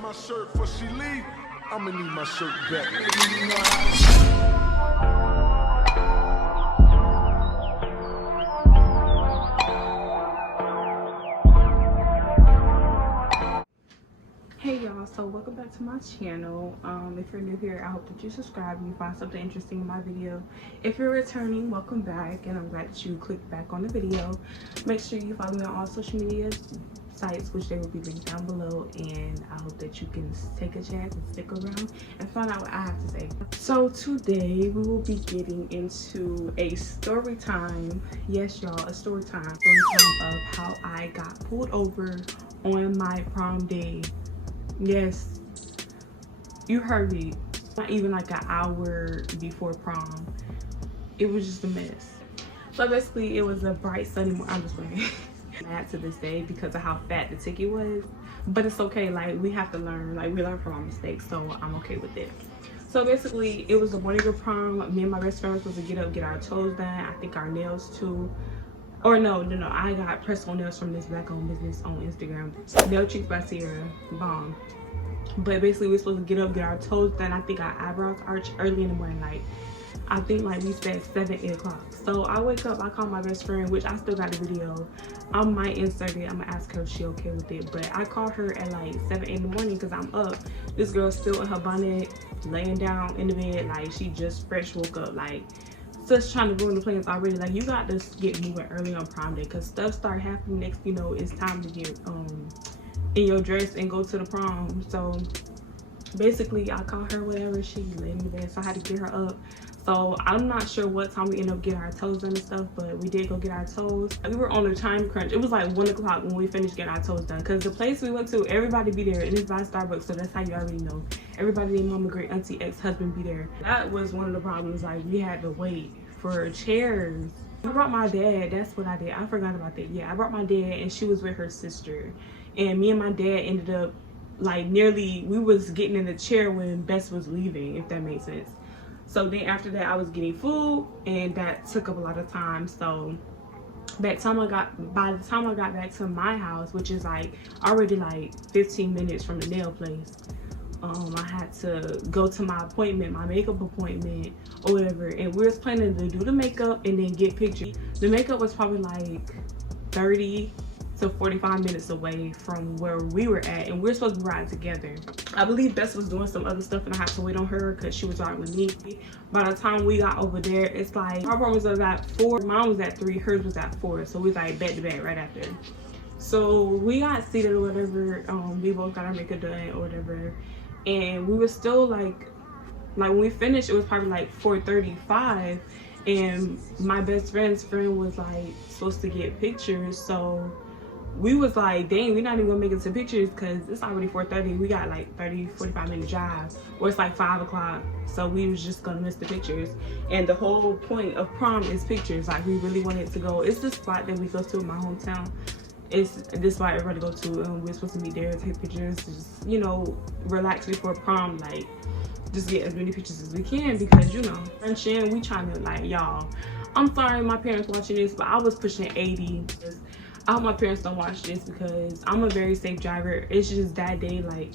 My shirt before she leave, I'ma need my shirt back. Hey y'all, so welcome back to my channel. If you're new here, I hope that you subscribe and you find something interesting in my video. If you're returning, welcome back, and I'm glad that you clicked back on the video. Make sure you follow me on all social media sites, which they will be linked down below, and I hope that you can take a chance and stick around and find out what I have to say. So today we will be getting into a story time. Yes y'all, a story time of how I got pulled over on my prom day. Yes, you heard me. Not even like an hour before prom. It was just a mess. So basically it was a bright sunny morning. I'm just playing. Mad to this day because of how fat the ticket was, but it's okay. Like, we have to learn. Like, we learn from our mistakes, so I'm okay with it. So basically it was the morning of prom. Me and my best friend were supposed to get up, get our toes done, I think our nails too. Or no, I got press-on nails from this black-owned business on Instagram, Nail Cheeks by Sierra, bomb. But basically we're supposed to get up, get our toes done. I think our eyebrows arch early in the morning. Like, I think like we said 7-8 o'clock. So I wake up, I call my best friend, which I still got the video. I might insert it. I'm gonna ask her if she okay with it. But I called her at like 7-8 in the morning because I'm up. This girl's still in her bonnet, laying down in the bed, like she just fresh woke up. Like, just trying to ruin the plans already. Like, you got to get moving early on prom day because stuff start happening. Next you know, it's time to get in your dress and go to the prom. So basically I called her, whatever, she laid in the bed, so I had to get her up. So I'm not sure what time we ended up getting our toes done and stuff, but we did go get our toes. We were on a time crunch. It was like 1 o'clock when we finished getting our toes done because the place we went to, everybody be there, and it's by Starbucks, so that's how you already know. Everybody, their mama, great auntie, ex-husband be there. That was one of the problems. Like, we had to wait for chairs. I brought my dad. That's what I did. I forgot about that. Yeah, I brought my dad, and she was with her sister, and me and my dad ended up like nearly, we was getting in the chair when Bess was leaving, if that made sense. So then after that I was getting food, and that took up a lot of time. So by the time I got back to my house, which is like already like 15 minutes from the nail place, I had to go to my appointment, my makeup appointment or whatever, and we was planning to do the makeup and then get pictures. The makeup was probably like 30 to 45 minutes away from where we were at, and we were supposed to be riding together. I believe Bess was doing some other stuff and I had to wait on her because she was riding with me. By the time we got over there, it's like our prom was at 4, mine was at 3, hers was at 4, so we was like back to back right after. So we got seated or whatever, we both got our makeup done or whatever, and we were still like when we finished it was probably like 4:35, and my best friend's friend was like supposed to get pictures. So we was like, dang, we're not even gonna make it to pictures because it's already 4:30. We got like 30-45 minute drive, or it's like 5 o'clock. So we was just gonna miss the pictures. And the whole point of prom is pictures. Like, we really wanted to go. It's the spot that we go to in my hometown. It's this spot everybody go to, and we're supposed to meet there, take pictures, just, you know, relax before prom. Like, just get as many pictures as we can because, you know, friendship, we trying to, like, y'all, I'm sorry my parents watching this, but I was pushing 80. I hope my parents don't watch this because I'm a very safe driver. It's just that day, like,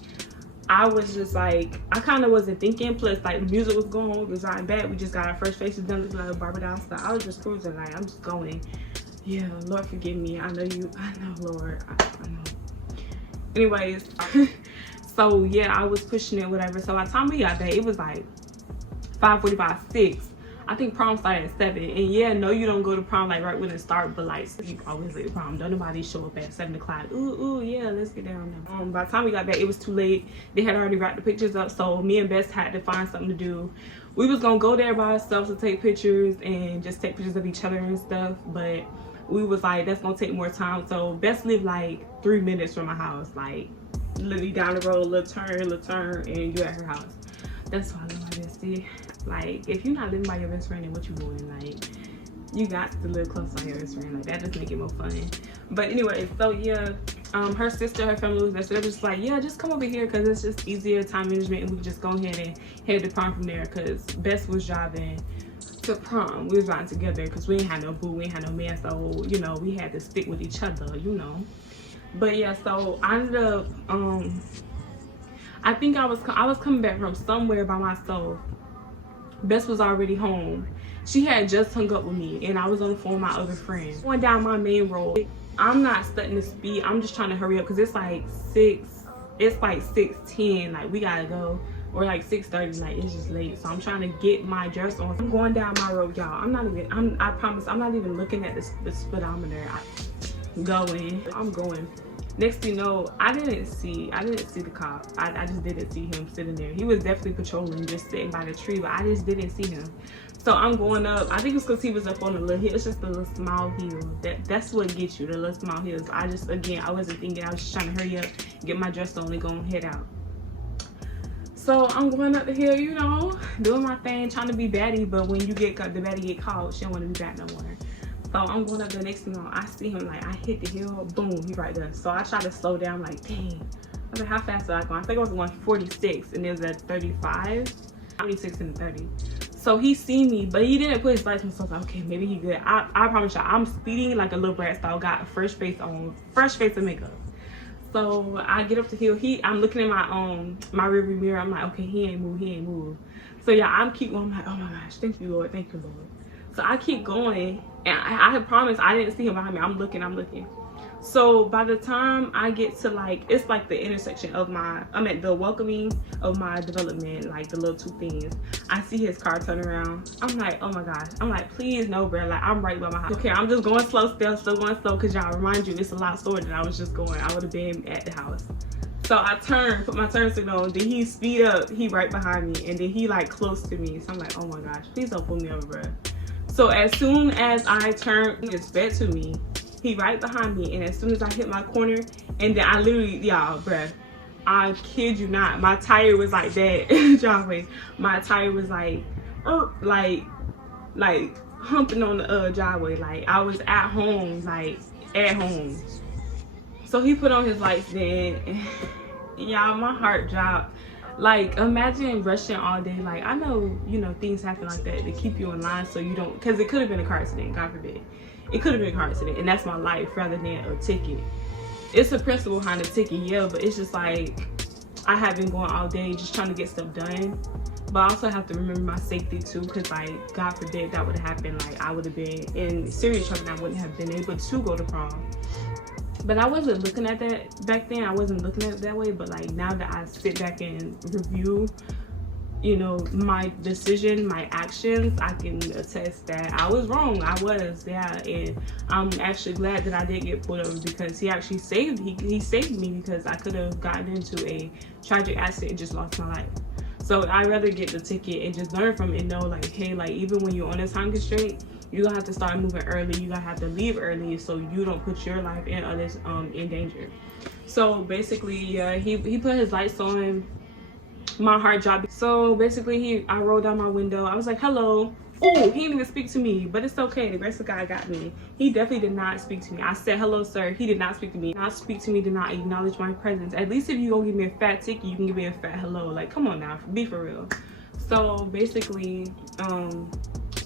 I was just like, I kind of wasn't thinking. Plus, like, the music was going, we was riding back. We just got our first faces done, looking like a Barbara style. I was just cruising, like, I'm just going. Yeah, Lord forgive me. I know, Lord. I know. Anyways, so yeah, I was pushing it, whatever. So by the time we got back, it was like 5:45, 6. I think prom started at 7, and yeah, no, you don't go to prom like right when it starts, but like, you always late to prom. Don't nobody show up at 7 o'clock. Ooh, yeah, let's get down now. By the time we got back, it was too late. They had already wrapped the pictures up, so me and Bess had to find something to do. We was gonna go there by ourselves to take pictures and just take pictures of each other and stuff, but we was like, that's gonna take more time. So Bess lived like 3 minutes from my house, like literally down the road, little turn, and you at her house. That's why I love my bestie. Like, if you're not living by your best friend, then what you doing? Like, you got to live close by your best friend. Like, that just make it more fun. But anyway, so yeah, her sister, her family was there, so they're just like, yeah, just come over here because it's just easier time management, and we can just go ahead and head to prom from there because Bess was driving to prom. We was riding together because we ain't had no boo, we ain't had no man, so, you know, we had to stick with each other, you know. But yeah, so I ended up I think I was coming back from somewhere by myself. Bess was already home. She had just hung up with me, and I was on the phone with my other friend. Going down my main road, I'm not studying the speed. I'm just trying to hurry up because it's like 6:10. Like, we gotta go. Or like 6:30. Like, it's just late. So I'm trying to get my dress on. I'm going down my road, y'all. I promise, I'm not even looking at the speedometer. I'm going. Next thing you know, I didn't see the cop. I just didn't see him sitting there. He was definitely patrolling, just sitting by the tree, but I just didn't see him. So I'm going up. I think it's because he was up on a little hill. It's just a little small hill. That's what gets you, the little small hills. I wasn't thinking. I was just trying to hurry up, get my dress on, and go and head out. So I'm going up the hill, you know, doing my thing, trying to be baddie. But when you get the baddie get caught, she don't want to be bad no more. So I'm going up the next thing on. I see him, like, I hit the hill, boom, he right there. So I try to slow down, like, dang. I was like, how fast was I going? I think I was going 46, and it was at 35, 46 and 30. So he seen me, but he didn't put his lights on. So I was like, okay, maybe he good. I promise y'all, I'm speeding like a little brat style. Got a fresh face on, fresh face and makeup. So I get up the hill. I'm looking at my rearview mirror. I'm like, okay, he ain't move. So yeah, I'm keep going. I'm like, oh my gosh, thank you, Lord. So I keep going, and I had promised I didn't see him behind me. I'm looking. So by the time I get to, like, it's like the intersection of I'm at the welcoming of my development, like the little two things. I see his car turn around. I'm like, oh my gosh. I'm like, please no, bro. Like, I'm right by my house. Okay, I'm just going slow, still going slow, because y'all, remind you, it's a lot slower than I was just going. I would have been at the house. So I put my turn signal on, then he speed up, he right behind me, and then he like close to me. So I'm like, oh my gosh, please don't pull me over, bro. So as soon as I turn his bed to me, he right behind me, and as soon as I hit my corner, and then I literally, y'all, bruh, I kid you not, my tire was like that driveway. My tire was like humping on the driveway. Like, I was at home, So he put on his lights then. Y'all, my heart dropped. Like, imagine rushing all day. Like, I know, you know, things happen like that to keep you in line so you don't, because it could have been a car accident, God forbid. It could have been a car accident, and that's my life rather than a ticket. It's a principle behind the ticket, yeah, but it's just like, I have been going all day just trying to get stuff done. But I also have to remember my safety too, because, like, God forbid that would have happened. Like, I would have been in serious trouble and I wouldn't have been able to go to prom. But I wasn't looking at that back then. I wasn't looking at it that way. But like, now that I sit back and review, you know, my decision, my actions, I can attest that I was wrong. I was, yeah. And I'm actually glad that I did get pulled over, because he actually saved me, because I could have gotten into a tragic accident and just lost my life. So I'd rather get the ticket and just learn from it and know, like, hey, like, even when you're on a time constraint, you're gonna have to start moving early. You're gonna have to leave early so you don't put your life and others in danger. So basically, he put his lights on. My heart dropped. So basically, I rolled down my window. I was like, hello. Oh, he didn't even speak to me, but it's okay. The rest of the guy got me. He definitely did not speak to me. I said, hello, sir. He did not speak to me. Did not acknowledge my presence. At least if you gonna give me a fat ticket, you can give me a fat hello. Like, come on now, be for real. So basically,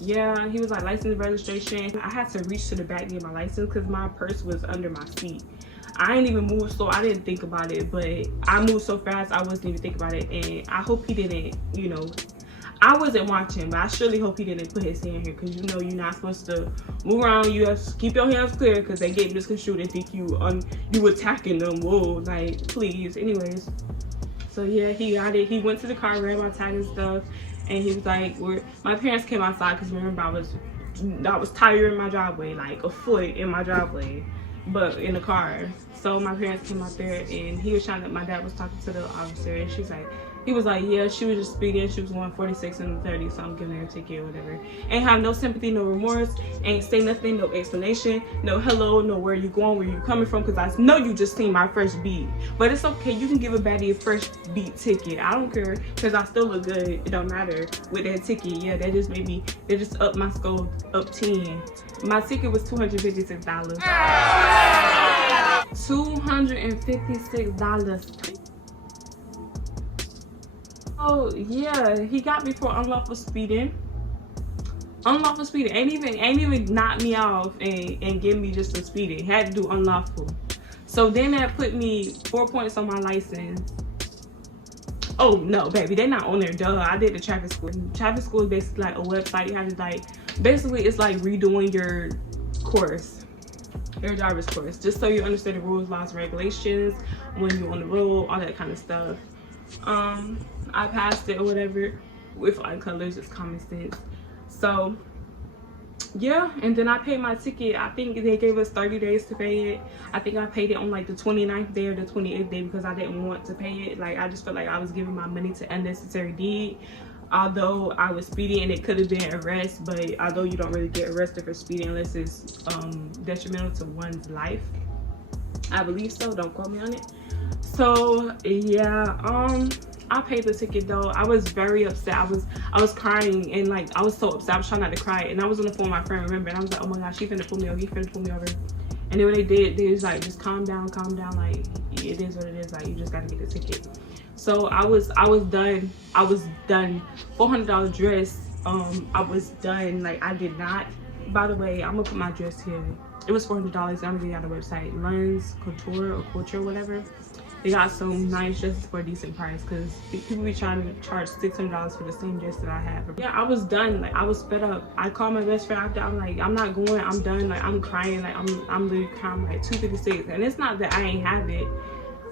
yeah, he was like, license registration. I had to reach to the back to get my license because my purse was under my seat. I didn't even move, so I didn't think about it, but I moved so fast I wasn't even thinking about it. And I hope he didn't, you know, I wasn't watching, but I surely hope he didn't put his hand here, because you know you're not supposed to move around. You have to keep your hands clear, because they get misconstrued and think you attacking them. Whoa, like, please. Anyways, so yeah, he got it. He went to the car, read my tag and stuff, and he was like, my parents came outside, because remember I was tired in my driveway, like a foot in my driveway, but in the car. So my parents came out there, and he was my dad was talking to the officer, and he was like, yeah, she was just speeding. She was going 46 and 30, so I'm giving her a ticket or whatever. Ain't have no sympathy, no remorse, ain't say nothing, no explanation, no hello, no where you going, where you coming from, because I know you just seen my fresh beat. But it's okay, you can give a baddie a fresh beat ticket. I don't care, because I still look good. It don't matter with that ticket. Yeah, that just made me, they just upped my score up 10. My ticket was $256. $256. Oh yeah, he got me for unlawful speeding. Unlawful speeding ain't even knock me off and give me just a speeding. Had to do unlawful. So then that put me 4 points on my license. Oh no, baby, they're not on there. Duh, I did the traffic school. Traffic school is basically like a website. You have to like, basically it's like redoing your course, your driver's course, just so you understand the rules, laws, regulations, when you're on the road, all that kind of stuff. I passed it or whatever with flying colors, it's common sense. So yeah, and then I paid my ticket. I think they gave us 30 days to pay it. I think I paid it on like the 29th day or the 28th day because I didn't want to pay it. Like, I just felt like I was giving my money to unnecessary deed. Although I was speeding and it could have been arrest, but although you don't really get arrested for speeding unless it's detrimental to one's life. I believe so, don't quote me on it. So yeah, I paid the ticket though. I was very upset. I was crying and like I was so upset. I was trying not to cry, and I was on the phone with my friend, remember, and I was like, oh my gosh, she finna pull me over, he finna pull me over. And then when they did, they was like, just calm down, like it is what it is, like you just gotta get the ticket. So I was done. I was done. $400 dress. I was done. Like, I did not. By the way, I'm gonna put my dress here. It was $400. I'm gonna get out the website, Lens Couture or Couture, whatever. They got some nice dresses for a decent price because people be trying to charge $600 for the same dress that I have. Yeah, I was done. Like, I was fed up. I called my best friend after. I'm like, I'm not going. I'm done. Like, I'm crying. Like, I'm literally crying like 256. And it's not that I ain't have it.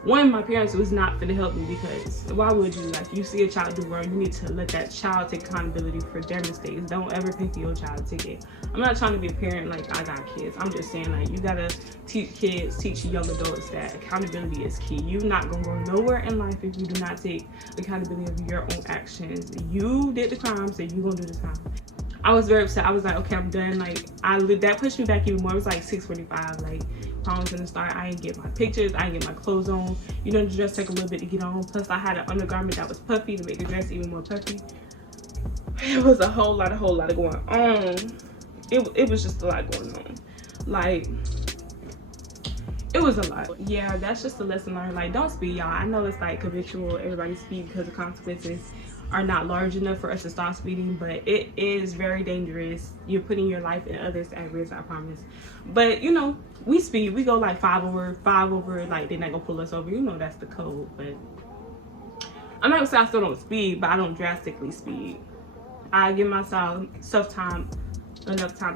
One, my parents was not finna help me because why would you? Like, you see a child do wrong, you need to let that child take accountability for their mistakes. Don't ever pay for your child ticket. I'm not trying to be a parent like I got kids. I'm just saying, like, you gotta teach kids, teach young adults that accountability is key. You're not gonna go nowhere in life if you do not take accountability of your own actions. You did the crime, so you gonna do the time. I was very upset. I was like, okay, I'm done. Like, that pushed me back even more. It was like 6:45. Like, Prom's gonna start. I didn't get my pictures. I didn't get my clothes on. You know, the dress take a little bit to get on. Plus, I had an undergarment that was puffy to make the dress even more puffy. It was a whole lot going on. It was just a lot going on. Like, it was a lot. Yeah, that's just a lesson learned. Like, don't speed, y'all. I know it's like habitual. Everybody speed because the consequences are not large enough for us to stop speeding, but it is very dangerous. You're putting your life and others at risk, I promise. But you know, we speed. We go like 5 over. Like, they're not gonna pull us over. You know that's the code. But I'm not gonna say I still don't speed, but I don't drastically speed. I give myself enough time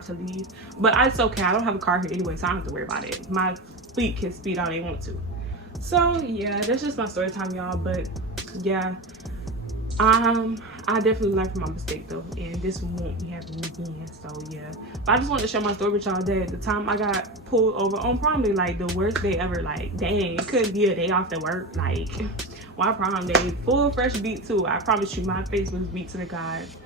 to leave. But it's okay. I don't have a car here anyway, so I don't have to worry about it. My fleet can speed all they want to. So yeah, that's just my story time, y'all. But yeah, I definitely learned from my mistake though, and this won't be happening again. So yeah, but I just wanted to share my story with y'all that the time I got pulled over on prom day, like the worst day ever. Like, dang, it couldn't be a day off to work. Like, why prom day? Full fresh beat too. I promise you, my face was beat to the gods.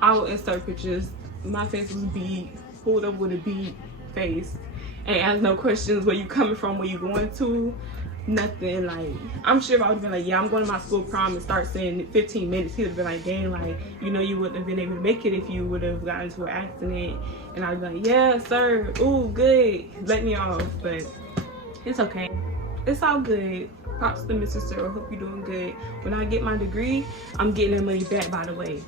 I will insert pictures. My face was beat, pulled up with a beat face, and asked no questions. Where you coming from? Where you going to? Nothing. Like, I'm sure if I would have been like, yeah, I'm going to my school prom and start saying 15 minutes, he would have been like, dang, like, you know, you wouldn't have been able to make it if you would have gotten into an accident. And I'd be like, yeah, sir, ooh, good, let me off. But it's okay, it's all good. Props to Mr. Sir. Hope you're doing good. When I get my degree, I'm getting that money back, by the way.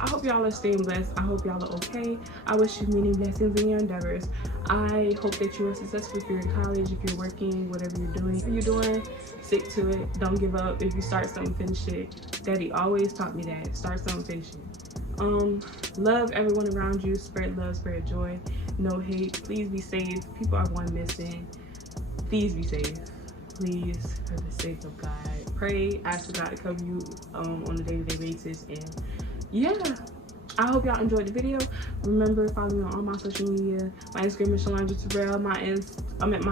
I hope y'all are staying blessed. I hope y'all are okay. I wish you many blessings in your endeavors. I hope that you are successful if you're in college, if you're working, whatever you're doing, stick to it. Don't give up. If you start something, finish it. Daddy always taught me that. Start something, finish it. Love everyone around you. Spread love, spread joy. No hate. Please be safe. People are going missing. Please be safe. Please, for the sake of God. Pray, ask God to cover you on a day-to-day basis. And yeah, I hope y'all enjoyed the video. Remember, follow me on all my social media. My Instagram is Shalondra Terrell. My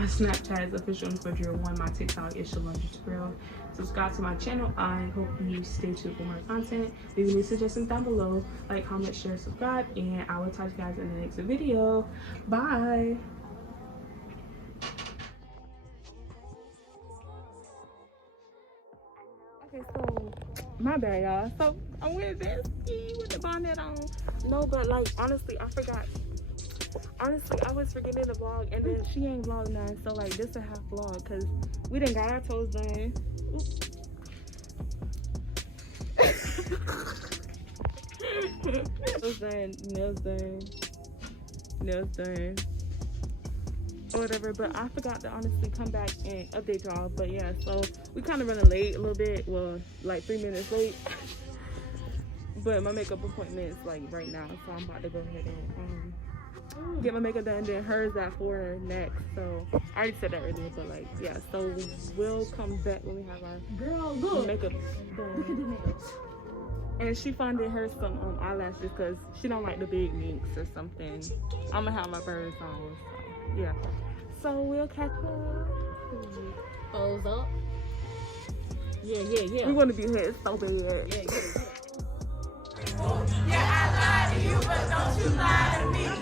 Snapchat is official_01. My TikTok is Shalondra Terrell. Subscribe to my channel. I hope you stay tuned for more content. Leave any suggestions down below. Like, comment, share, subscribe, and I will talk to you guys in the next video. Bye. Okay, so my bad, y'all. So I'm with Bestie with the bonnet on. No, but like, honestly, I forgot. Honestly, I was forgetting the vlog, and then she ain't vlog none. So like, this a half vlog because we done got our toes done. Nails done, nails done, nails done. or whatever. But I forgot to honestly come back and update y'all. But yeah, so we kind of running late a little bit. Well, like 3 minutes late. But my makeup appointment is like right now, so I'm about to go ahead and get my makeup done. Then hers at 4 next. So I already said that earlier, but like yeah. So we'll come back when we have our makeup done. Look at the nails. And she funded her some eyelashes because she don't like the big minks or something. I'm gonna have my birds on. So, yeah. So we'll catch up. Pose up. Yeah. We want to be here so bad. Yeah. Yeah, I lied to you, but don't you lie to me.